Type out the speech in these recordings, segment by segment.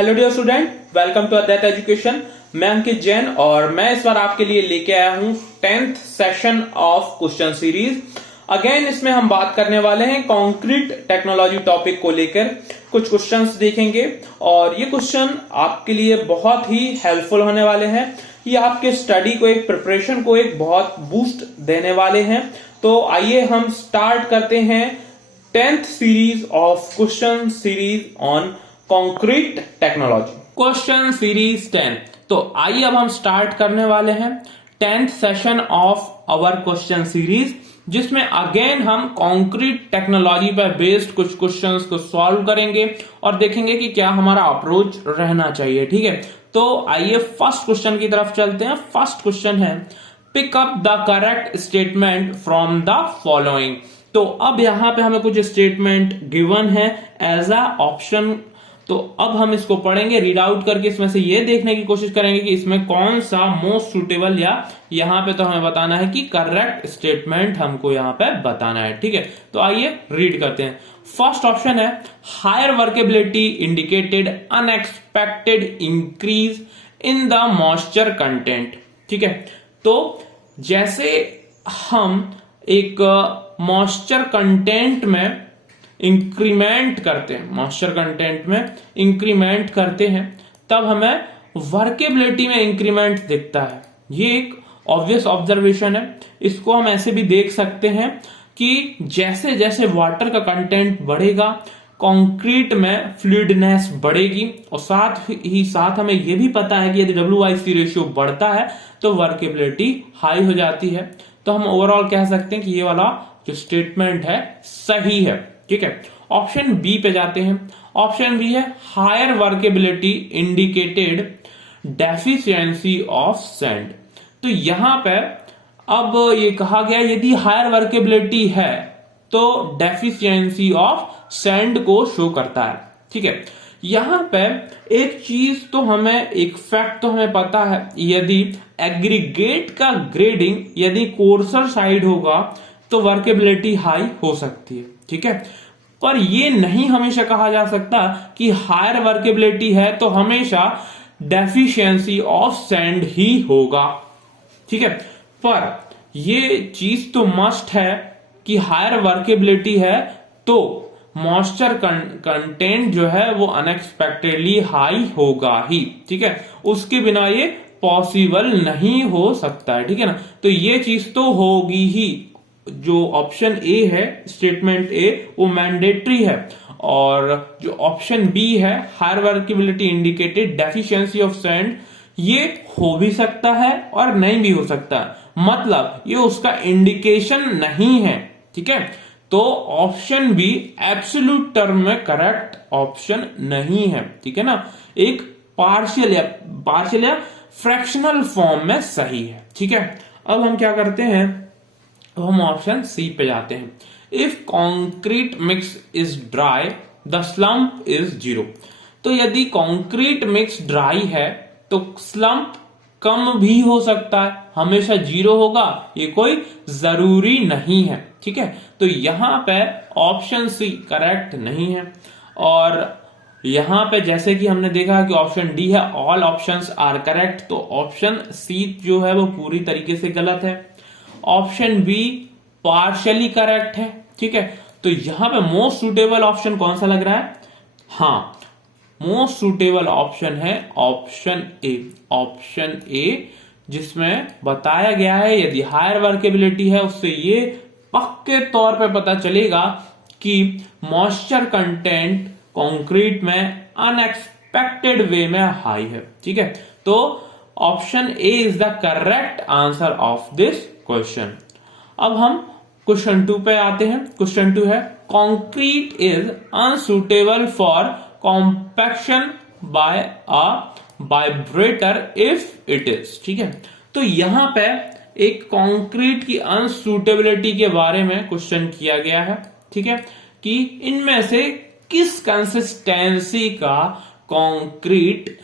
Hello dear student, welcome to Advait education. मैं अंकित जैन और मैं इस बार आपके लिए लेके आया हूं 10th session of question series. Again इसमें हम बात करने वाले हैं कंक्रीट टेक्नोलॉजी टॉपिक को लेकर। कुछ क्वेश्चंस देखेंगे और ये क्वेश्चन आपके लिए बहुत ही हेल्पफुल होने वाले हैं। ये आपके स्टडी को, एक प्रिपरेशन को एक बहुत बूस्ट देने वाले हैं। तो आइए हम स्टार्ट करते हैं 10th series of question series on concrete technology, question series 10। तो आइए अब हम स्टार्ट करने वाले हैं 10th session of our question series, जिसमें अगेन हम कंक्रीट टेक्नोलॉजी पर बेस्ड कुछ क्वेश्चंस को सॉल्व करेंगे और देखेंगे कि क्या हमारा अप्रोच रहना चाहिए। ठीक है, तो आइए फर्स्ट क्वेश्चन की तरफ चलते हैं। फर्स्ट क्वेश्चन है pick up the correct statement from the following. तो अब यहां पे हमें कुछ स्टेटमेंट गिवन है एज अ ऑप्शन। तो अब हम इसको पढ़ेंगे, रीड आउट करके इसमें से ये देखने की कोशिश करेंगे कि इसमें कौन सा मोस्ट सुटेबल, या यहां पे तो हमें बताना है कि करेक्ट स्टेटमेंट हमको यहां पे बताना है। ठीक है, तो आइए रीड करते हैं। फर्स्ट ऑप्शन है higher workability indicated unexpected increase in the moisture content. ठीक है, तो जैसे हम एक मॉइस्चर कंटेंट में इंक्रीमेंट करते हैं, मॉइस्चर कंटेंट में इंक्रीमेंट करते हैं, तब हमें वर्केबिलिटी में इंक्रीमेंट दिखता है। ये एक ऑब्वियस ऑब्जर्वेशन है। इसको हम ऐसे भी देख सकते हैं कि जैसे जैसे वाटर का कंटेंट बढ़ेगा, कंक्रीट में फ्लूइडनेस बढ़ेगी, और साथ ही साथ हमें यह भी पता है कि यदि WIC रेशियो बढ़ता है तो वर्केबिलिटी हाई हो जाती है। तो हम ओवरऑल कह सकते हैं कि ये वाला जो स्टेटमेंट है सही है। ठीक है, ऑप्शन बी पे जाते हैं। ऑप्शन बी है higher workability indicated deficiency of sand. तो यहां पे अब ये कहा गया यदि हायर वर्केबिलिटी है तो डेफिशिएंसी ऑफ सैंड को शो करता है। ठीक है, यहां पे एक चीज तो हमें, एक फैक्ट तो हमें पता है, यदि एग्रीगेट का ग्रेडिंग यदि कोर्सर साइड होगा तो वर्केबिलिटी हाई हो सकती है। ठीक है, पर यह नहीं हमेशा कहा जा सकता कि हायर वर्केबिलिटी है तो हमेशा डेफिशिएंसी ऑफ सैंड ही होगा। ठीक है, पर यह चीज तो मस्ट है कि हायर वर्केबिलिटी है तो मॉइस्चर कंटेंट जो है वो अनएक्सपेक्टेडली हाई होगा ही। ठीक है, उसके बिना ये पॉसिबल नहीं हो सकता है। ठीक है ना, तो ये चीज तो होगी ही। जो ऑप्शन ए है, स्टेटमेंट ए, वो मैंडेटरी है, और जो ऑप्शन बी है higher workability indicated deficiency of sand, ये हो भी सकता है और नहीं भी हो सकता, मतलब ये उसका इंडिकेशन नहीं है। ठीक है, तो ऑप्शन बी एब्सोल्यूट टर्म में करेक्ट ऑप्शन नहीं है। ठीक है ना, एक पार्शियल या फ्रैक्शनल फॉर्म में सही है। ठीक है, अब हम क्या करते हैं, तो हम ऑप्शन सी पे जाते हैं। If concrete mix is dry the slump is 0। तो यदि कॉन्क्रीट मिक्स ड्राई है तो स्लम्प कम भी हो सकता है, हमेशा 0 होगा ये कोई जरूरी नहीं है। ठीक है, तो यहां पे ऑप्शन सी करेक्ट नहीं है। और यहां पे जैसे कि हमने देखा कि ऑप्शन डी है ऑल ऑप्शंस आर करेक्ट, तो ऑप्शन सी जो है वो पूरी तरीके से गलत है। ऑप्शन बी पार्शियली करेक्ट है। ठीक है, तो यहां पे मोस्ट सुटेबल ऑप्शन कौन सा लग रहा है? हाँ, मोस्ट सुटेबल ऑप्शन है ऑप्शन ए। ऑप्शन ए, जिसमें बताया गया है यदि हायर वर्केबिलिटी है उससे ये पक्के तौर पे पता चलेगा कि मॉइस्चर कंटेंट कंक्रीट में अनएक्सपेक्टेड वे में हाई है। ठीक है, तो option A is the correct answer of this question. अब हम क्वेश्चन 2 पे आते हैं। क्वेश्चन 2 है concrete is unsuitable for compaction by a vibrator if it is. ठीक है, तो यहां पे एक कंक्रीट की अनसुटेबिलिटी के बारे में क्वेश्चन किया गया है। ठीक है, कि इनमें से किस कंसिस्टेंसी का कंक्रीट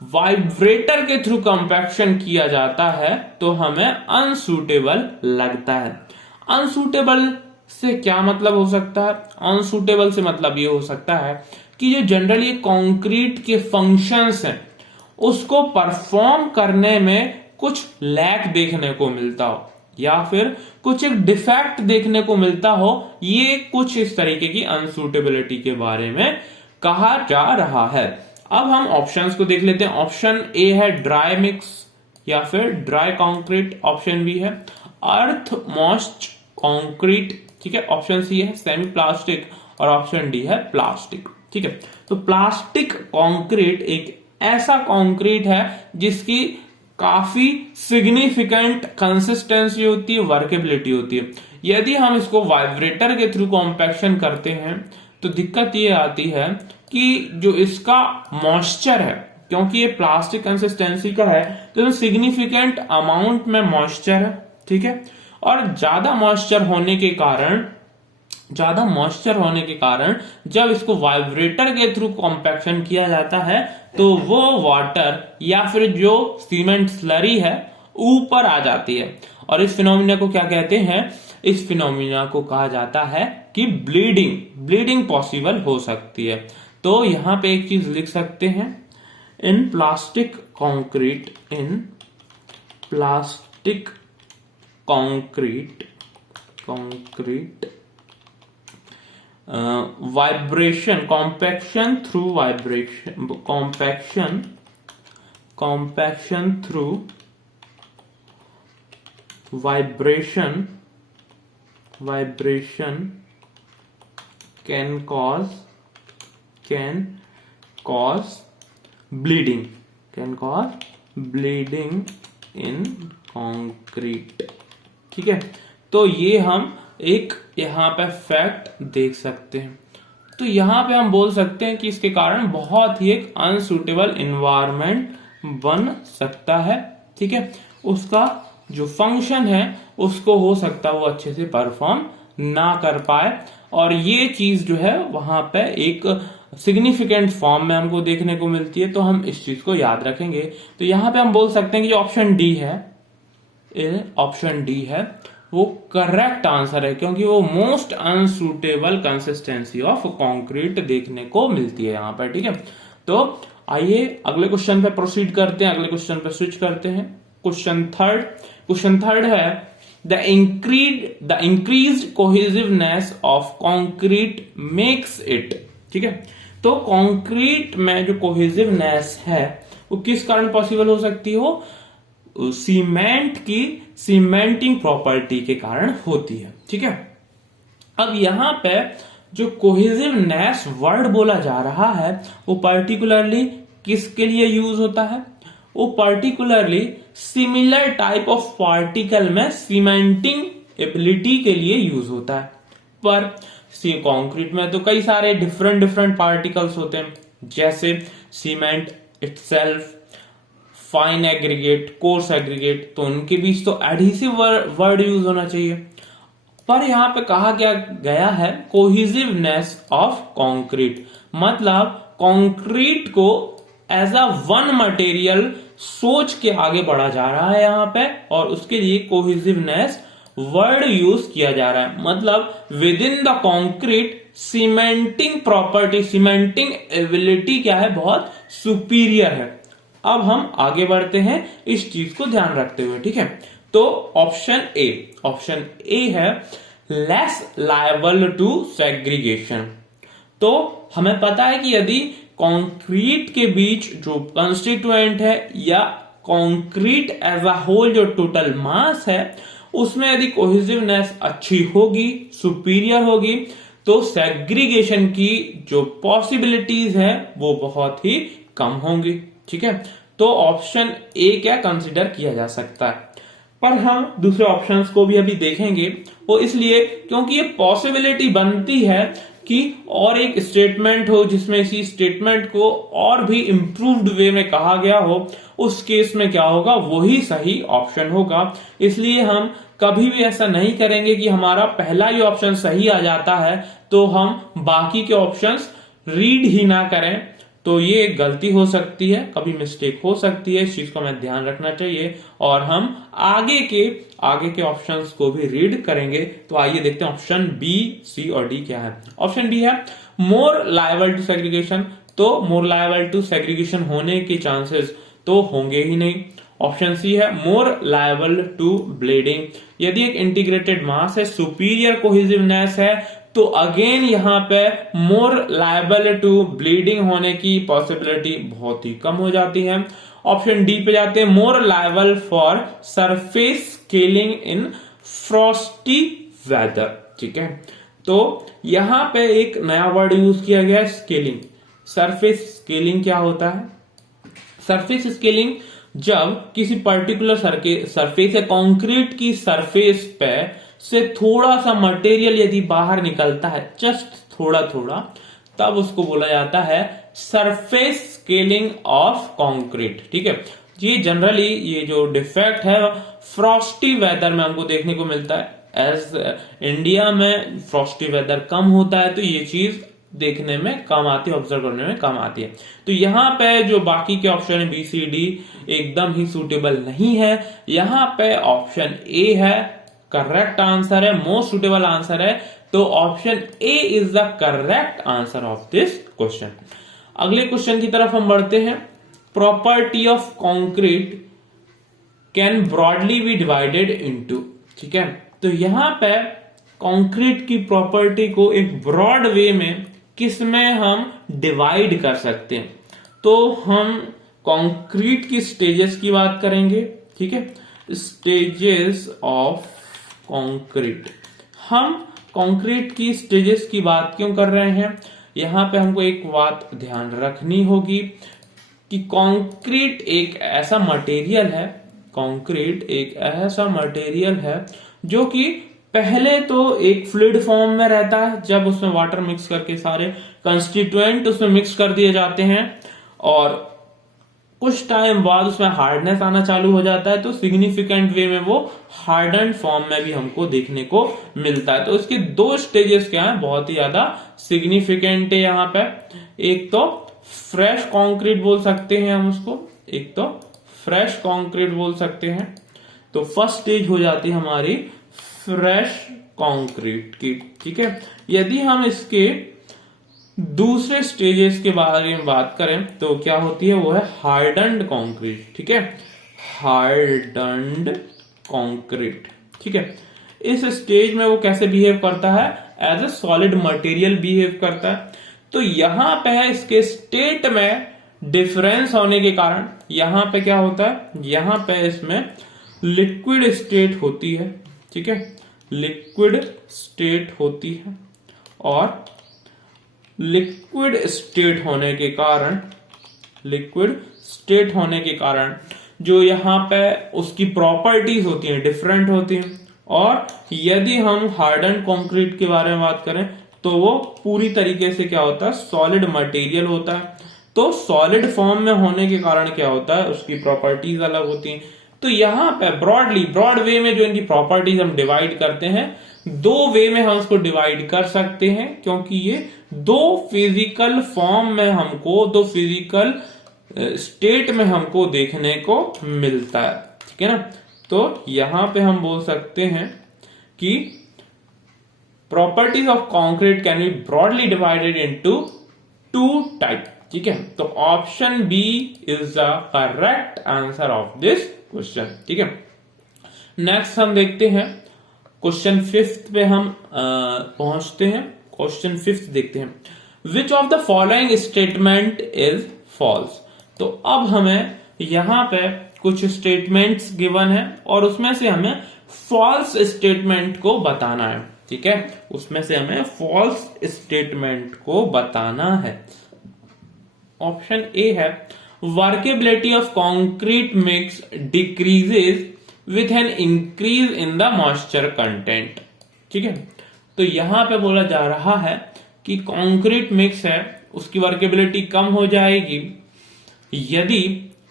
वाइब्रेटर के थ्रू कंपैक्शन किया जाता है तो हमें अनसूटेबल लगता है। अनसूटेबल से क्या मतलब हो सकता है? अनसूटेबल से मतलब ये हो सकता है कि जो जनरली कंक्रीट के फंक्शंस हैं उसको परफॉर्म करने में कुछ लैक देखने को मिलता हो या फिर कुछ एक डिफेक्ट देखने को मिलता हो, ये कुछ इस तरीके की अनसूटेबिलिटी के बारे में कहा जा रहा है। अब हम ऑप्शंस को देख लेते हैं। ऑप्शन ए है ड्राई मिक्स या फिर ड्राई कंक्रीट, ऑप्शन बी है अर्थ मॉइस्ट कंक्रीट, ठीक है, ऑप्शन सी है सेमी प्लास्टिक और ऑप्शन डी है प्लास्टिक, ठीक है। तो प्लास्टिक कंक्रीट एक ऐसा कंक्रीट है जिसकी काफी सिग्निफिकेंट कंसिस्टेंसी होती है, वर्केबिलिटी होती है। यदि हम इसको वाइब्रेटर के थ्रू कॉम्पैक्शन करते हैं तो दिक्कत ये आती है कि जो इसका मॉइस्चर है, क्योंकि ये प्लास्टिक कंसिस्टेंसी का है तो सिग्निफिकेंट अमाउंट में मॉइस्चर है, ठीक है, और ज्यादा मॉइस्चर होने के कारण जब इसको वाइब्रेटर के थ्रू कॉम्पैक्शन किया जाता है तो वो वाटर या फिर जो सीमेंट स्लरी है ऊपर आ जाती है। और इस फिनोमिना को क्या कहते हैं? इस फिनोमिना को कहा जाता है कि ब्लीडिंग पॉसिबल हो सकती है। तो यहां पे एक चीज लिख सकते हैं, इन plastic concrete vibration compaction through vibration can cause bleeding in concrete, ठीक है। तो ये हम एक यहाँ पे फैक्ट देख सकते हैं। तो यहाँ पे हम बोल सकते हैं कि इसके कारण बहुत ही एक अनसूटेबल इन्वायरमेंट बन सकता है, ठीक है। उसका जो फंक्शन है उसको हो सकता है वो अच्छे से परफॉर्म ना कर पाए, और ये चीज जो है वहां पे एक सिग्निफिकेंट फॉर्म में हमको देखने को मिलती है। तो हम इस चीज को याद रखेंगे। तो यहाँ पे हम बोल सकते हैं कि ऑप्शन डी है वो करेक्ट आंसर है, क्योंकि वो most unsuitable consistency of concrete देखने को मिलती है यहाँ पर, ठीक है। तो आइए अगले क्वेश्चन पे प्रोसीड करते हैं, अगले क्वेश्चन पे स्विच करते हैं। क्वेश्चन थर्ड है the increased cohesiveness of concrete makes it, ठीक है। तो कंक्रीट में जो कोहेसिवनेस है वो किस कारण पॉसिबल हो सकती हो? सीमेंट की सीमेंटिंग प्रॉपर्टी के कारण होती है, ठीक है। अब यहां पे जो कोहेसिवनेस वर्ड बोला जा रहा है वो पर्टिकुलरली किसके लिए यूज होता है? वो particularly similar type of particle में सीमेंटिंग एबिलिटी के लिए यूज होता है। पर कंक्रीट में तो कई सारे डिफरेंट पार्टिकल्स होते हैं, जैसे cement itself, fine aggregate, coarse aggregate, तो उनके बीच तो एडहेसिव वर्ड यूज होना चाहिए। पर यहां पे कहा गया है कोहेसिवनेस ऑफ कंक्रीट, मतलब कंक्रीट को एज अ वन मटेरियल सोच के आगे बढ़ा जा रहा है यहाँ पे, और उसके लिए कोहेसिवनेस वर्ड यूज किया जा रहा है। मतलब with in the concrete cementing property, cementing ability क्या है? बहुत सुपीरियर है। अब हम आगे बढ़ते हैं इस चीज को ध्यान रखते हुए, ठीक है। तो ऑप्शन ए है लेस लायबल टू सेग्रीगेशन। तो हमें पता है कि यदि कंक्रीट के बीच जो कंस्टिट्यूएंट है या कंक्रीट एज अ होल जो टोटल मास है उसमें यदि कोहेसिवनेस अच्छी होगी, सुपीरियर होगी, तो सेग्रीगेशन की जो पॉसिबिलिटीज है वो बहुत ही कम होंगी, ठीक है। तो ऑप्शन ए क्या कंसीडर किया जा सकता है। पर हम दूसरे ऑप्शंस को भी अभी देखेंगे, वो इसलिए क्योंकि ये पॉसिबिलिटी बनती है कि और एक स्टेटमेंट हो जिसमें इसी स्टेटमेंट को और भी इंप्रूव्ड वे में कहा गया हो, उस केस में क्या होगा? वही सही ऑप्शन होगा। इसलिए हम कभी भी ऐसा नहीं करेंगे कि हमारा पहला ही ऑप्शन सही आ जाता है तो हम बाकी के ऑप्शंस रीड ही ना करें। तो ये एक गलती हो सकती है, कभी मिस्टेक हो सकती है, इस चीज को हमें ध्यान रखना चाहिए। और हम आगे के ऑप्शंस को भी रीड करेंगे। तो आइए देखते हैं ऑप्शन बी, सी और डी क्या है। ऑप्शन बी है मोर लायबल टू सेग्रीगेशन। तो मोर लायबल टू सेग्रीगेशन होने के चांसेस तो होंगे ही नहीं। ऑप्शन सी है मोर लायबल टू ब्लीडिंग। यदि एक इंटीग्रेटेड मास है, सुपीरियर कोहेसिवनेस है, तो अगेन यहां पे मोर लायबल टू ब्लीडिंग होने की पॉसिबिलिटी बहुत ही कम हो जाती है। ऑप्शन डी पे जाते हैं, more liable for surface scaling in frosty weather. ठीक है, तो यहां पे एक नया वर्ड यूज किया गया है, स्केलिंग। सरफेस स्केलिंग क्या होता है? सरफेस स्केलिंग जब किसी पर्टिकुलर सरफेस या कंक्रीट की सरफेस पे से थोड़ा सा मटेरियल यदि बाहर निकलता है, जस्ट थोड़ा थोड़ा, तब उसको बोला जाता है सरफेस स्केलिंग ऑफ कंक्रीट। ठीक है, ये जनरली ये जो डिफेक्ट है फ्रॉस्टी वेदर में हमको देखने को मिलता है। एज इंडिया में फ्रॉस्टी वेदर कम होता है, तो ये चीज देखने में कम आती है, ऑब्जर्व करने में कम आती है। तो यहां पे जो बाकी के ऑप्शन है बी सी डी एकदम ही सूटेबल नहीं है। यहां पे ऑप्शन ए है करेक्ट आंसर है, मोस्ट सुटेबल आंसर है। तो option A is the correct answer of this question. अगले क्वेश्चन की तरफ हम बढ़ते हैं। Property of concrete can broadly be divided into. ठीक है, तो यहां पे कंक्रीट की प्रॉपर्टी को एक ब्रॉड वे में किसमें हम डिवाइड कर सकते हैं? तो हम कंक्रीट की स्टेजेस की बात करेंगे। ठीक है, स्टेजेस ऑफ कंक्रीट। हम कंक्रीट की स्टेजेस की बात क्यों कर रहे हैं? यहां पे हमको एक बात ध्यान रखनी होगी कि कंक्रीट एक ऐसा मटेरियल है, कंक्रीट एक ऐसा मटेरियल है जो कि पहले तो एक फ्लूइड फॉर्म में रहता है, जब उसमें वाटर मिक्स करके सारे कंस्टिट्यूएंट उसमें मिक्स कर दिए जाते हैं और कुछ टाइम बाद उसमें हार्डनेस आना चालू हो जाता है, तो सिग्निफिकेंट वे में वो हार्डन फॉर्म में भी हमको देखने को मिलता है। तो इसके दो स्टेजेस क्या है, बहुत ही ज्यादा सिग्निफिकेंट है यहाँ पे। एक तो फ्रेश कंक्रीट बोल सकते हैं हम उसको, एक तो फ्रेश कंक्रीट बोल सकते हैं। तो फर्स्ट स्टेज हो जाती है हमारी फ्रेश कंक्रीट की। ठीक है, यदि हम इसके दूसरे स्टेजेस के बारे में बात करें तो क्या होती है, वो है हार्डन्ड कंक्रीट। ठीक है, हार्डन्ड कंक्रीट। ठीक है, इस स्टेज में वो कैसे बिहेव करता है, as a solid material behave करता है। तो यहां पे है इसके स्टेट में डिफरेंस होने के कारण यहां पे क्या होता है, यहां पे इसमें लिक्विड स्टेट होती है। ठीक है, लिक्विड स्टेट होती है और लिक्विड स्टेट होने के कारण जो यहाँ पे उसकी प्रॉपर्टीज होती हैं डिफरेंट होती हैं। और यदि हम हार्डन कंक्रीट के बारे में बात करें तो वो पूरी तरीके से क्या होता है, सॉलिड मटेरियल होता है। तो सॉलिड फॉर्म में होने के कारण क्या होता है, उसकी प्रॉपर्टीज अलग होती हैं। तो यहाँ पे ब्रॉड वे में जो इनकी प्रॉपर्टीज हम डिवाइड करते हैं, दो वे में हम उसको डिवाइड कर सकते हैं, क्योंकि ये दो फिजिकल फॉर्म में हमको, दो फिजिकल स्टेट में हमको देखने को मिलता है। ठीक है ना, तो यहां पे हम बोल सकते हैं कि properties of concrete can be broadly divided into two type. ठीक है, तो option B is the correct answer of this question. ठीक है, नेक्स्ट हम देखते हैं क्वेश्चन 5 पे हम पहुंचते हैं। क्वेश्चन 5 देखते हैं, which of the following statement is false. तो अब हमें यहां पे कुछ स्टेटमेंट्स गिवन है और उसमें से हमें फॉल्स स्टेटमेंट को बताना है। ठीक है, उसमें से हमें फॉल्स स्टेटमेंट को बताना है। ऑप्शन ए है workability of concrete mix decreases with an increase in the moisture content. ठीक है, तो यहां पे बोला जा रहा है कि कंक्रीट मिक्स है उसकी वर्केबिलिटी कम हो जाएगी यदि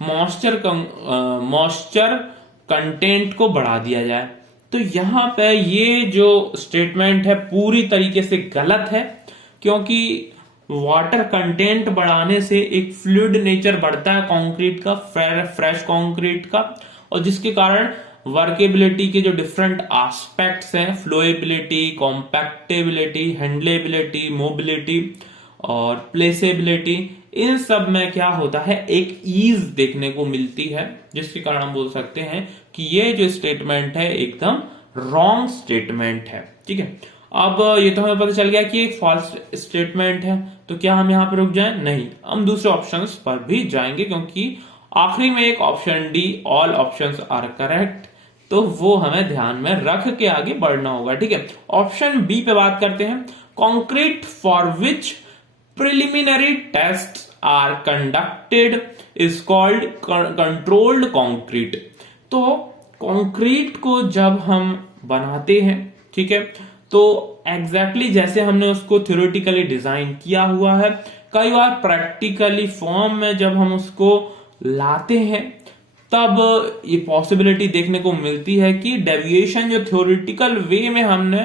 मॉइस्चर कंटेंट को बढ़ा दिया जाए। तो यहां पे ये जो स्टेटमेंट है पूरी तरीके से गलत है, क्योंकि वाटर कंटेंट बढ़ाने से एक फ्लूइड नेचर बढ़ता है कंक्रीट का, फ्रेश कंक्रीट का, और जिसके कारण वर्केबिलिटी के जो डिफरेंट एस्पेक्ट्स हैं, फ्लोएबिलिटी, कॉम्पैक्टेबिलिटी, हैंडलेबिलिटी, मोबिलिटी और प्लेसेबिलिटी, इन सब में क्या होता है, एक ईज देखने को मिलती है, जिसके कारण हम बोल सकते हैं कि ये जो स्टेटमेंट है एकदम रॉन्ग स्टेटमेंट है। ठीक है, अब ये तो हमें पता चल गया कि एक फॉल्स स्टेटमेंट है, तो क्या हम यहां पर रुक जाएं? नहीं, हम दूसरे ऑप्शंस पर भी जाएंगे, क्योंकि आखिरी में एक option D, all options are correct, तो वो हमें ध्यान में रख के आगे बढ़ना होगा। ठीक है, ऑप्शन बी पे बात करते हैं। Concrete for which preliminary test are conducted is called controlled concrete. तो कंक्रीट को जब हम बनाते हैं, ठीक है, तो एग्जैक्टली जैसे हमने उसको थ्योरेटिकली डिजाइन किया हुआ है, कई बार प्रैक्टिकली फॉर्म में जब हम उसको लाते हैं तब ये पॉसिबिलिटी देखने को मिलती है कि डेविएशन जो थ्योरेटिकल वे में हमने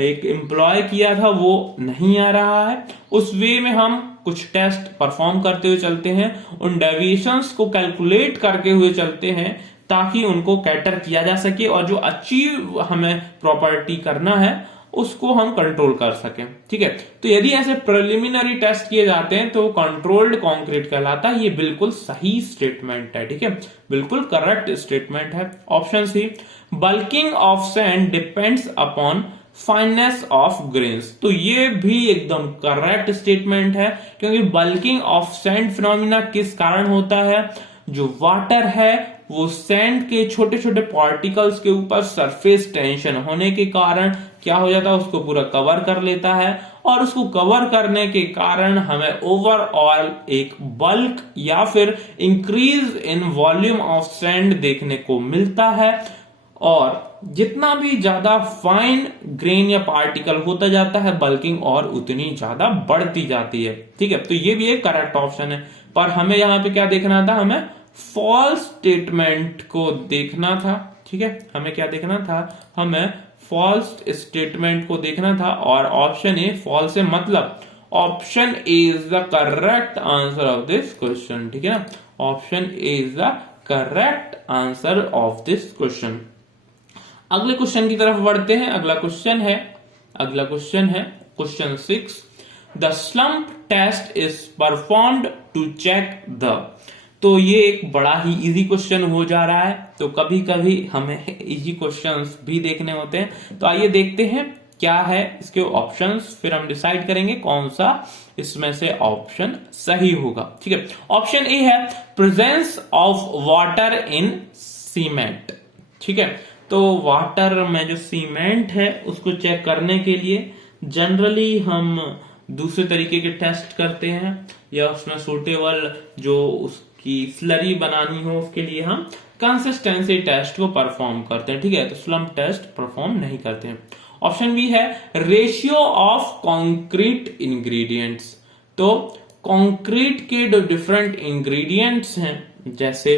एक एम्प्लॉय किया था वो नहीं आ रहा है, उस वे में हम कुछ टेस्ट परफॉर्म करते हुए चलते हैं, उन डेविएशंस को कैलकुलेट करके हुए चलते हैं ताकि उनको कैटर किया जा सके और जो अचीव हमें प्रॉपर्टी करना है उसको हम कंट्रोल कर सकें। ठीक है, तो यदि ऐसे प्रिलिमिनरी टेस्ट किए जाते हैं तो कंट्रोल्ड कंक्रीट कहलाता है। ये बिल्कुल सही स्टेटमेंट है। ठीक है, बिल्कुल करेक्ट स्टेटमेंट है। Option C, bulking of sand depends upon fineness of grains, तो ये भी एकदम करेक्ट स्टेटमेंट है, क्योंकि बल्किंग ऑफ सैंड फिनोमिना किस कारण होता है, जो वाटर है वो सैंड के छोटे छोटे पार्टिकल्स के ऊपर सरफेस टेंशन होने के कारण क्या हो जाता है, उसको पूरा कवर कर लेता है, और उसको कवर करने के कारण हमें ओवरऑल एक बल्क या फिर increase in volume of sand देखने को मिलता है, और जितना भी ज्यादा फाइन ग्रेन या पार्टिकल होता जाता है बल्किंग और उतनी ज्यादा बढ़ती जाती है। ठीक है, तो ये भी एक करेक्ट ऑप्शन है, पर हमें यहां पे क्या देखना था, हमें फॉल्स स्टेटमेंट को देखना था। ठीक है, हमें क्या देखना था, हमें फॉल्स स्टेटमेंट को देखना था, और ऑप्शन ए फॉल्स है, मतलब option A is the correct answer of this question. ठीक है ना, option A is the correct answer of this question. अगले क्वेश्चन की तरफ बढ़ते हैं। अगला क्वेश्चन है question 6, the slump test is performed to check the, तो ये एक बड़ा ही इजी क्वेश्चन हो जा रहा है, तो कभी कभी हमें इजी क्वेश्चंस भी देखने होते हैं, तो आइए देखते हैं क्या है इसके ऑप्शंस, फिर हम डिसाइड करेंगे कौन सा इसमें से ऑप्शन सही होगा। ठीक है, ऑप्शन ए है presence of water in cement. ठीक है, तो वाटर में जो सीमेंट है उसको चेक करने के लिए जनरली हम दूसरे तरीके के टेस्ट करते हैं, या उसमें सूटेबल जो उसकी स्लरी बनानी हो उसके लिए हम कंसिस्टेंसी टेस्ट को परफॉर्म करते हैं। ठीक है, तो स्लम्प टेस्ट परफॉर्म नहीं करते हैं। ऑप्शन बी है रेशियो ऑफ कंक्रीट इंग्रेडिएंट्स, तो कंक्रीट के जो डिफरेंट इंग्रेडिएंट्स हैं, जैसे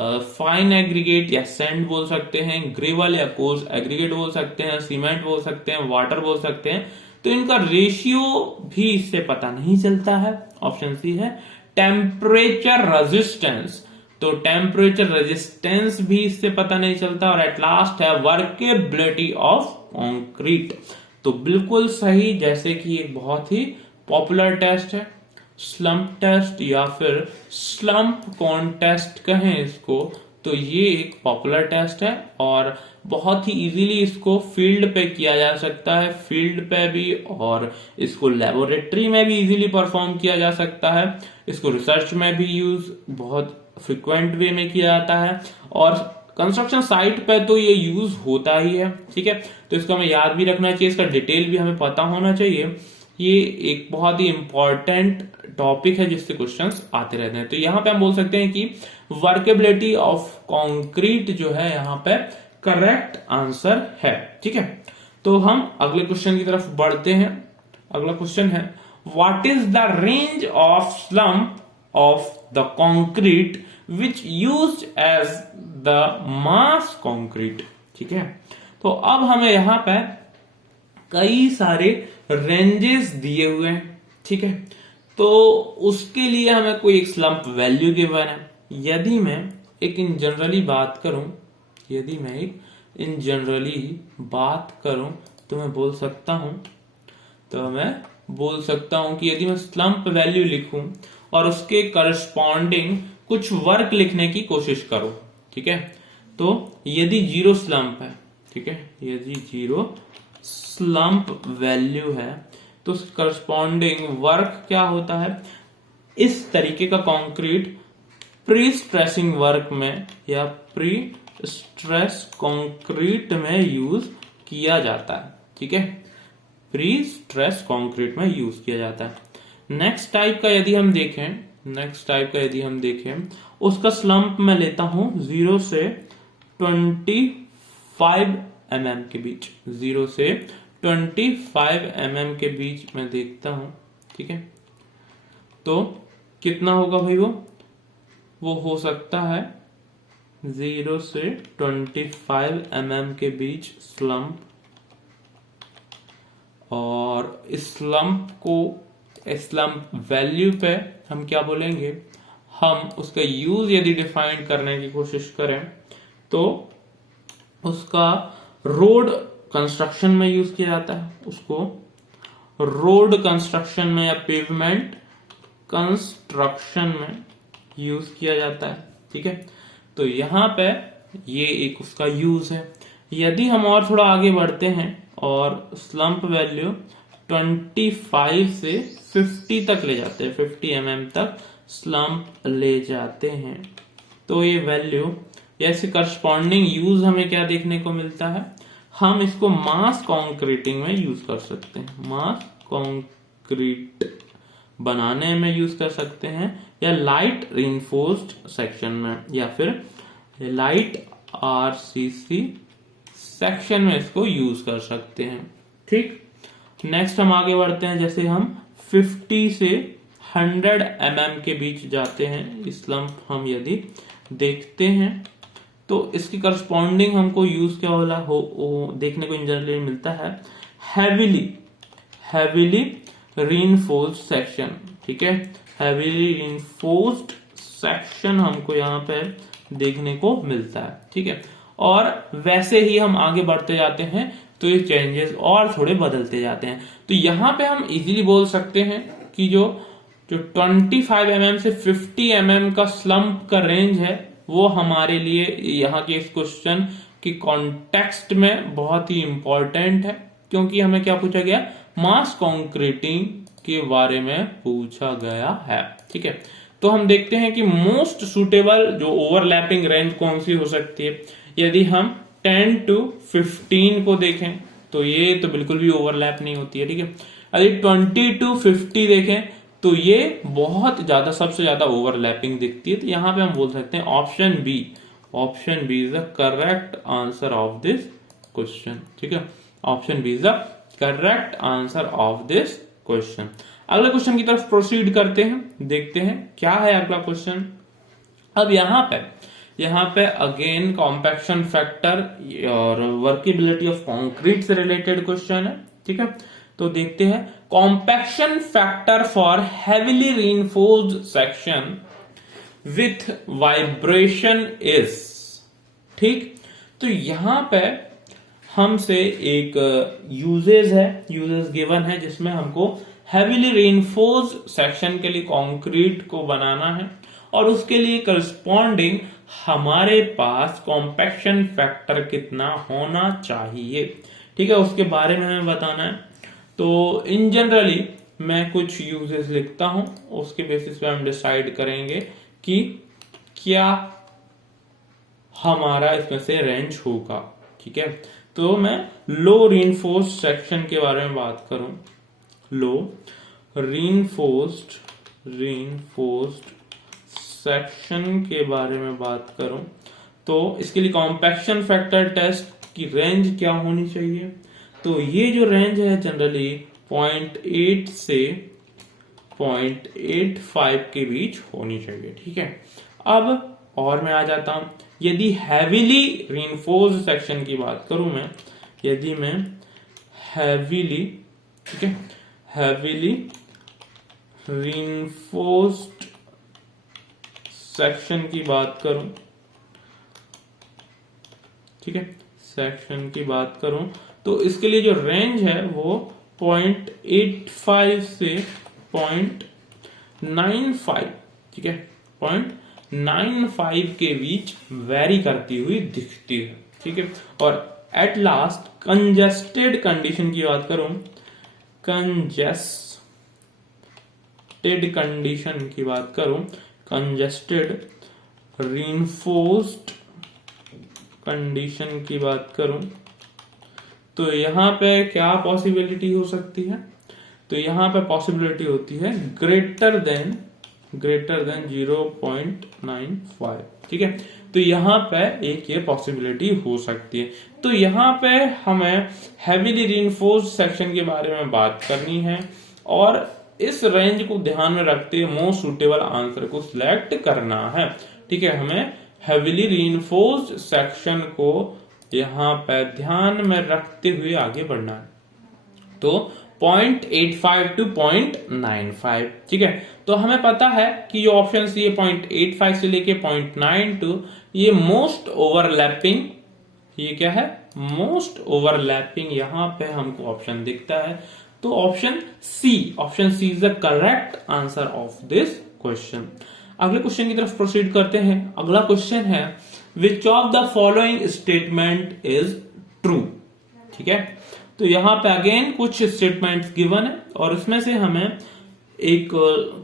फाइन एग्रीगेट या सैंड बोल सकते हैं, ग्रेवल या कोर्स एग्रीगेट बोल सकते हैं, सीमेंट बोल सकते हैं, वाटर बोल सकते हैं, तो इनका रेशियो भी इससे पता नहीं चलता है। ऑप्शन सी है टेम्परेचर रेजिस्टेंस, तो टेम्परेचर रेजिस्टेंस भी इससे पता नहीं चलता, और एट लास्ट है वर्केबिलिटी ऑफ कंक्रीट। तो बिल्कुल सही, जैसे कि एक बहुत ही पॉपुलर टेस्ट है स्लम्प टेस्ट, या फिर स्लम्प कॉन्टेस्ट कहें इसको, तो ये एक पॉपुलर टेस्ट है और बहुत ही इजीली इसको फील्ड पे किया जा सकता है, फील्ड पे भी, और इसको लेबोरेटरी में भी इजीली परफॉर्म किया जा सकता है, इसको रिसर्च में भी यूज बहुत फ्रिक्वेंट वे में किया जाता है, और कंस्ट्रक्शन साइट पे तो ये यूज होता ही है। ठीक है, तो इसको हमें याद भी रखना चाहिए, इसका डिटेल भी हमें पता होना चाहिए। ये एक बहुत ही इंपॉर्टेंट टॉपिक है जिससे क्वेश्चंस आते रहते हैं। तो यहां पे हम बोल सकते हैं कि वर्केबिलिटी ऑफ कंक्रीट जो है यहां पे करेक्ट आंसर है। ठीक है, तो हम अगले क्वेश्चन की तरफ बढ़ते हैं। अगला क्वेश्चन है what is the range of slump of the concrete which used as the mass concrete. ठीक है, तो अब हमें यहां पे कई सारे रेंजेस दिए हुए हैं। ठीक है, तो उसके लिए हमें कोई एक स्लम्प वैल्यू गिवन है। यदि मैं एक इन जनरली बात करूं, तो मैं बोल सकता हूं कि यदि मैं स्लम्प वैल्यू लिखूं और उसके करस्पॉन्डिंग कुछ वर्क लिखने की कोशिश करूं, ठीक है, तो यदि 0 स्लम्प है, ठीक है, यदि 0 स्लम्प वैल्यू है तो उसके करस्पॉन्डिंग वर्क क्या होता है, इस तरीके का कंक्रीट प्री स्ट्रेसिंग वर्क में या प्री स्ट्रेस कंक्रीट में यूज किया जाता है, ठीक है, प्री स्ट्रेस कंक्रीट में यूज किया जाता है। नेक्स्ट टाइप का यदि हम देखें उसका स्लम्प मैं लेता हूं 0 से 25 mm के बीच, 0 से 25 mm के बीच मैं देखता हूं, ठीक है, तो कितना होगा भाई, वो हो सकता है 0 से 25 mm के बीच स्लम्प। और इस स्लम्प वैल्यू पे हम क्या बोलेंगे, हम उसका यूज यदि डिफाइन करने की कोशिश करें तो उसका रोड कंस्ट्रक्शन में यूज किया जाता है, उसको रोड कंस्ट्रक्शन में या पेवमेंट कंस्ट्रक्शन में यूज किया जाता है, ठीक है। तो यहां पे ये एक उसका यूज है। यदि हम और थोड़ा आगे बढ़ते हैं और स्लम्प वैल्यू 25 से 50 तक ले जाते हैं, 50 mm तक स्लम्प ले जाते हैं, तो ये वैल्यू या इसके करस्पॉन्डिंग यूज हमें क्या देखने को मिलता है, हम इसको मास कॉन्क्रीटिंग में यूज कर सकते हैं, मास कॉन्क्रीट बनाने में यूज कर सकते हैं, या लाइट रिइंफोर्स्ड सेक्शन में, या फिर लाइट आरसीसी सेक्शन में इसको यूज कर सकते हैं, ठीक। नेक्स्ट हम आगे बढ़ते हैं, जैसे हम 50 से 100 mm के बीच जाते हैं, स्लम्प हम यदि देखते हैं तो इसकी करस्पॉन्डिंग हमको यूज क्या वाला हो देखने को इन जनरली मिलता है, हैवीली रीइंफोर्स्ड सेक्शन, ठीक है, हैवीली रीइंफोर्स्ड सेक्शन हमको यहाँ पे देखने को मिलता है, ठीक है। और वैसे ही हम आगे बढ़ते जाते हैं तो ये चेंजेस और थोड़े बदलते जाते हैं। तो यहाँ पे हम इजीली बोल सकते हैं कि जो 25 mm से 50 mm का स्लम्प का रेंज है वो हमारे लिए यहाँ के इस क्वेश्चन की कॉन्टेक्स्ट में बहुत ही इंपॉर्टेंट है, क्योंकि हमें क्या पूछा गया, मास कॉन्क्रीटिंग के बारे में पूछा गया है, ठीक है। तो हम देखते हैं कि मोस्ट सुटेबल जो ओवरलैपिंग रेंज कौन सी हो सकती है। यदि हम 10 to 15 को देखें तो ये तो बिल्कुल भी ओवरलैप नहीं होती है, ठीक है। यदि 20 to 50 देखें तो ये बहुत ज्यादा, सबसे ज्यादा ओवरलैपिंग दिखती है। तो यहां पे हम बोल सकते हैं option B is the correct answer of this question, ठीक है, option B is the correct answer of this question. अगले क्वेश्चन की तरफ प्रोसीड करते हैं, देखते हैं क्या है अगला क्वेश्चन। अब यहाँ पे अगेन कॉम्पैक्शन फैक्टर और वर्केबिलिटी ऑफ कंक्रीट से रिलेटेड क्वेश्चन है, ठीक है। तो देखते हैं, compaction factor for heavily reinforced section with vibration is, ठीक। तो यहां पे हमसे एक यूजेस गिवन है जिसमें हमको हेवीली रीइंफोर्स्ड सेक्शन के लिए कंक्रीट को बनाना है और उसके लिए करस्पॉन्डिंग हमारे पास कॉम्पैक्शन फैक्टर कितना होना चाहिए, ठीक है, उसके बारे में हमें बताना है। तो इन जनरली मैं कुछ यूजेस लिखता हूं, उसके बेसिस पे हम डिसाइड करेंगे कि क्या हमारा इसमें से रेंज होगा, ठीक है। तो मैं लो रीइंफोर्स्ड सेक्शन के बारे में बात करूं, लो रीइंफोर्स्ड सेक्शन के बारे में बात करूं तो इसके लिए कॉम्पैक्शन फैक्टर टेस्ट की रेंज क्या होनी चाहिए। तो ये जो रेंज है जनरली 0.8 से 0.85 के बीच होनी चाहिए, ठीक है। अब और मैं आ जाता हूं, यदि हैवीली रीइंफोर्स्ड सेक्शन की बात करूं मैं, यदि मैं हैवीली, ठीक है, हैवीली रीइंफोर्स्ड सेक्शन की बात करूं, ठीक है, सेक्शन की बात करूं तो इसके लिए जो रेंज है वो 0.85 से 0.95, ठीक है, 0.95 के बीच वेरी करती हुई दिखती है, ठीक है। और एट लास्ट कंजेस्टेड कंडीशन की बात करूं, कंजेस्टेड कंडीशन की बात करूं, कंजेस्टेड रीइंफोर्स्ड कंडीशन की बात करूं तो यहां पे क्या पॉसिबिलिटी हो सकती है, तो यहां पे पॉसिबिलिटी होती है ग्रेटर देन 0.95, ठीक है। तो यहां पे एक ये पॉसिबिलिटी हो सकती है। तो यहां पे हमें हैवीली रीइंफोर्स्ड सेक्शन के बारे में बात करनी है और इस रेंज को ध्यान में रखते हुए मोस्ट सुटेबल आंसर को सिलेक्ट करना है, ठीक है। हमें हैवीली रीइंफोर्स्ड सेक्शन को यहां पे ध्यान में रखते हुए आगे बढ़ना है। तो 0.85 to 0.95, ठीक है। तो हमें पता है कि ये ऑप्शन सी है 0.85 से लेके 0.92, ये मोस्ट ओवरलैपिंग, ये क्या है, मोस्ट ओवरलैपिंग यहां पे हमको ऑप्शन दिखता है। तो option C is the correct answer of this question. अगले क्वेश्चन की तरफ प्रोसीड करते हैं। अगला क्वेश्चन है which of the following statement is true, ठीक है। तो यहां पे अगेन कुछ स्टेटमेंट्स गिवन है और उसमें से हमें एक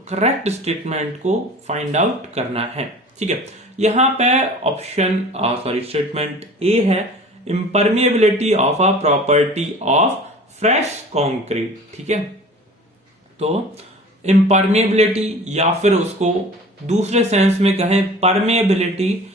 करेक्ट स्टेटमेंट को फाइंड आउट करना है, ठीक है। यहां पे ऑप्शन स्टेटमेंट ए है impermeability of a property of fresh concrete, ठीक है। तो इम्परमिएबिलिटी या फिर उसको दूसरे सेंस में कहें परमिएबिलिटी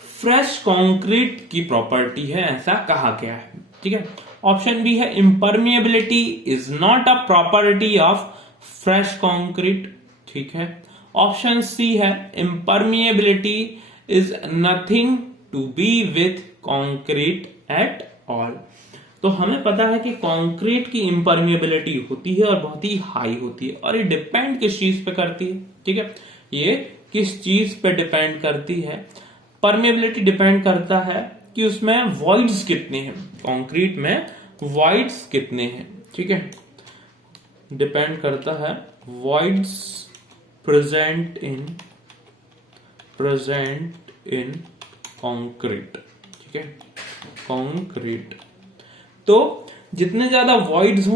फ्रेश कंक्रीट की प्रॉपर्टी है, ऐसा कहा गया है, ठीक है। ऑप्शन बी है impermeability is not a property of fresh concrete, ठीक है। ऑप्शन सी है impermeability is nothing to be with concrete at all. तो हमें पता है कि कंक्रीट की इम्परमिएबिलिटी होती है और बहुत ही हाई होती है और ये डिपेंड किस चीज पे करती है, ठीक है। ये किस चीज पे डिपेंड करती है, परमिएबिलिटी डिपेंड करता है कि उसमें वॉइड्स कितने हैं, कंक्रीट में वॉइड्स कितने हैं, ठीक है, डिपेंड करता है वॉइड्स प्रेजेंट इन कंक्रीट, ठीक है, कंक्रीट। तो जितने ज्यादा वॉइड्स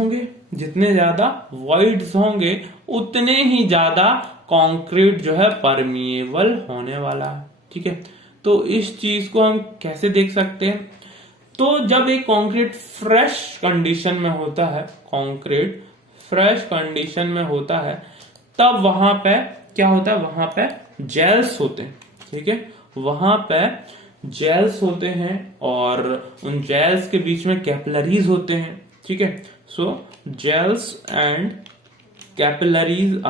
होंगे उतने ही ज्यादा कंक्रीट जो है परमिएबल होने वाला है, ठीक है। तो इस चीज को हम कैसे देख सकते हैं, तो जब एक कंक्रीट फ्रेश कंडीशन में होता है, कंक्रीट फ्रेश कंडीशन में होता है, तब वहां पे क्या होता है, वहां पे जेल्स होते हैं, ठीक है, वहां पे जेल्स होते हैं और उन जेल्स के बीच में कैपिलरीज होते हैं, ठीक है। So gels and capillaries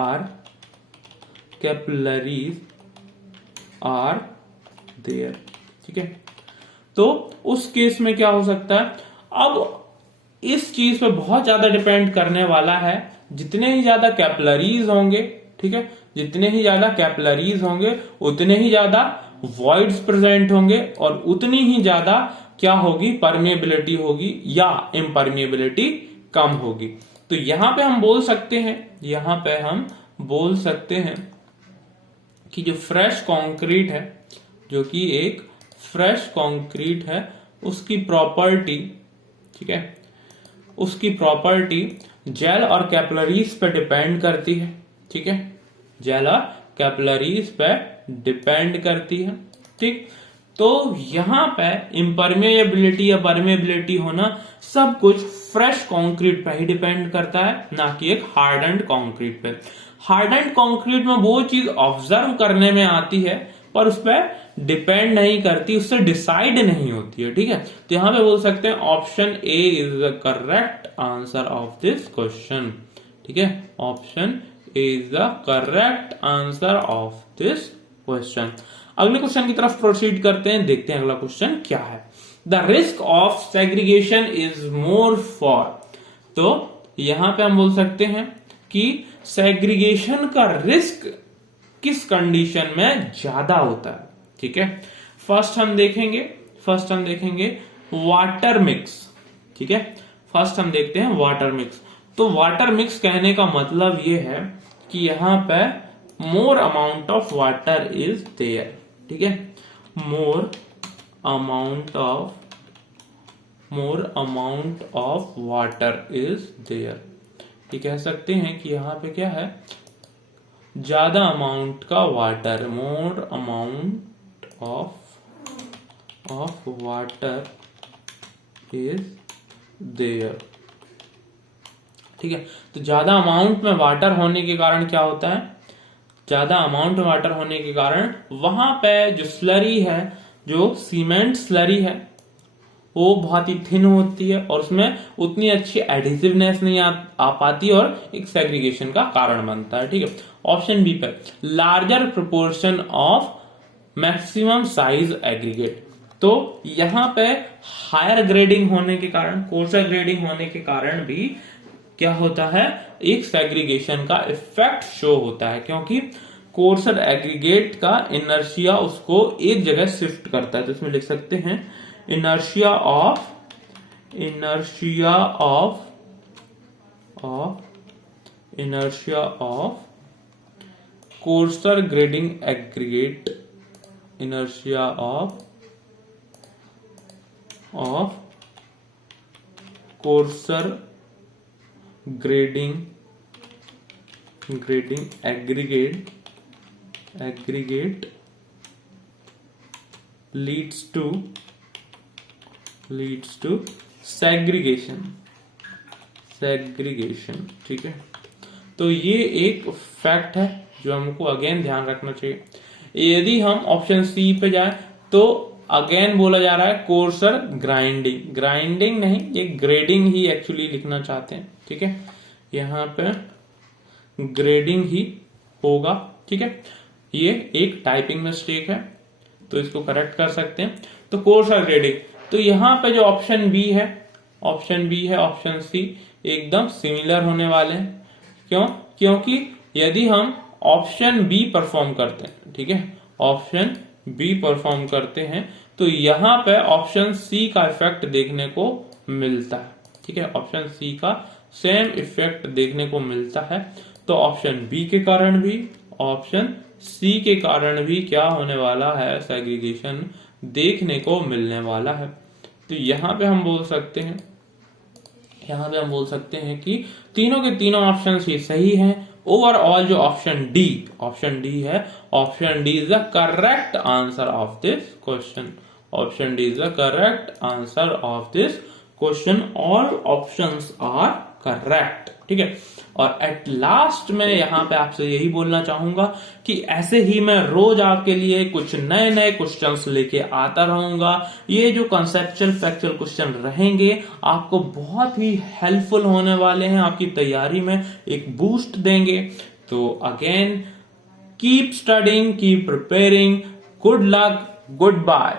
are there, ठीक है। तो उस केस में क्या हो सकता है, अब इस चीज पे बहुत ज्यादा डिपेंड करने वाला है, जितने ही ज्यादा कैपिलरीज होंगे, ठीक है, जितने ही ज्यादा कैपिलरीज होंगे उतने ही ज्यादा वॉइड्स प्रेजेंट होंगे और उतनी ही ज्यादा क्या होगी, परमिएबिलिटी होगी या इम्परमिएबिलिटी कम होगी। तो यहां पे हम बोल सकते हैं कि जो फ्रेश कंक्रीट है, जो कि एक फ्रेश कंक्रीट है, उसकी प्रॉपर्टी, ठीक है, उसकी प्रॉपर्टी जेल और कैपिलरीज पे डिपेंड करती है, ठीक है, जेल और कैपिलरीज पे डिपेंड करती है, ठीक। तो यहां पे इम्परमिएबिलिटी या परमिएबिलिटी होना सब कुछ फ्रेश कंक्रीट पे ही डिपेंड करता है, ना कि एक हार्डन्ड कंक्रीट पे। हार्डन्ड कंक्रीट में वो चीज ऑब्जर्व करने में आती है पर उस पर डिपेंड नहीं करती, उससे डिसाइड नहीं होती है, ठीक है। तो यहां पे बोल सकते हैं option A is the correct answer of this question, ठीक है, option A is the correct answer of this question. अगले क्वेश्चन की तरफ प्रोसीड करते हैं, देखते हैं अगला क्वेश्चन क्या है। The risk of segregation is more for, तो यहां पे हम बोल सकते हैं कि सेग्रीगेशन का रिस्क किस कंडीशन में ज्यादा होता है। ठीक है, फर्स्ट हम देखेंगे वाटर मिक्स। ठीक है, फर्स्ट हम देखते हैं वाटर मिक्स। तो वाटर मिक्स कहने का मतलब ये है कि यहां पे more amount of water is there. ठीक है, more amount of water is there. ये कह सकते हैं कि यहां पे क्या है, ज्यादा अमाउंट का water, more amount of water is there. ठीक है, तो ज्यादा अमाउंट में वाटर होने के कारण क्या होता है, ज्यादा अमाउंट में वाटर होने के कारण वहां पे जो स्लरी है, जो सीमेंट स्लरी है, वो बहुत ही थिन होती है और उसमें उतनी अच्छी एडिसिवनेस नहीं आ पाती और एक सेग्रीगेशन का कारण बनता है। ठीक है, ऑप्शन बी पे larger proportion of maximum size aggregate. तो यहां पे हायर ग्रेडिंग होने के कारण, कोर्सर ग्रेडिंग होने के कारण भी क्या होता है, एक सेग्रीगेशन का इफेक्ट शो होता है, क्योंकि कोर्सर एग्रीगेट का इनर्शिया उसको एक जगह शिफ्ट करता है। तो इसमें लिख सकते हैं inertia of coarser grading aggregate, inertia of coarser grading aggregate leads to segregation। ठीक है, तो ये एक फैक्ट है जो हमको अगेन ध्यान रखना चाहिए। यदि हम ऑप्शन सी पे जाए तो अगेन बोला जा रहा है कोर्सर ग्राइंडिंग नहीं, ये ग्रेडिंग ही एक्चुअली लिखना चाहते हैं। ठीक है, यहां पे ग्रेडिंग ही होगा। ठीक है, ये एक टाइपिंग मिस्टेक है, तो इसको करेक्ट कर सकते हैं। तो कोर्सर ग्रेडिंग, तो यहां पे जो ऑप्शन बी है, ऑप्शन सी एकदम सिमिलर होने वाले हैं। क्यों? क्योंकि यदि हम ऑप्शन बी परफॉर्म करते हैं, ठीक है, ऑप्शन बी परफॉर्म करते हैं, तो यहां पे ऑप्शन सी का इफेक्ट देखने को मिलता है। ठीक है, ऑप्शन सी का सेम इफेक्ट देखने को मिलता है। तो ऑप्शन बी के कारण भी, ऑप्शन सी के कारण भी क्या होने वाला है, सेग्रीगेशन देखने को मिलने वाला है। तो यहां पे हम बोल सकते हैं कि तीनों के तीनों ऑप्शन ही सही हैं। ओवरऑल जो ऑप्शन डी है, option D is the correct answer of this question. Option D is the correct answer of this question. All options are correct. ठीक है, और एट लास्ट में यहां पे आपसे यही बोलना चाहूंगा कि ऐसे ही मैं रोज आपके लिए कुछ नए नए क्वेश्चंस लेके आता रहूंगा। ये जो कंसेप्चुअल फैक्चुअल क्वेश्चन रहेंगे आपको बहुत ही हेल्पफुल होने वाले हैं, आपकी तैयारी में एक बूस्ट देंगे। तो again keep studying, keep preparing, good luck, good bye.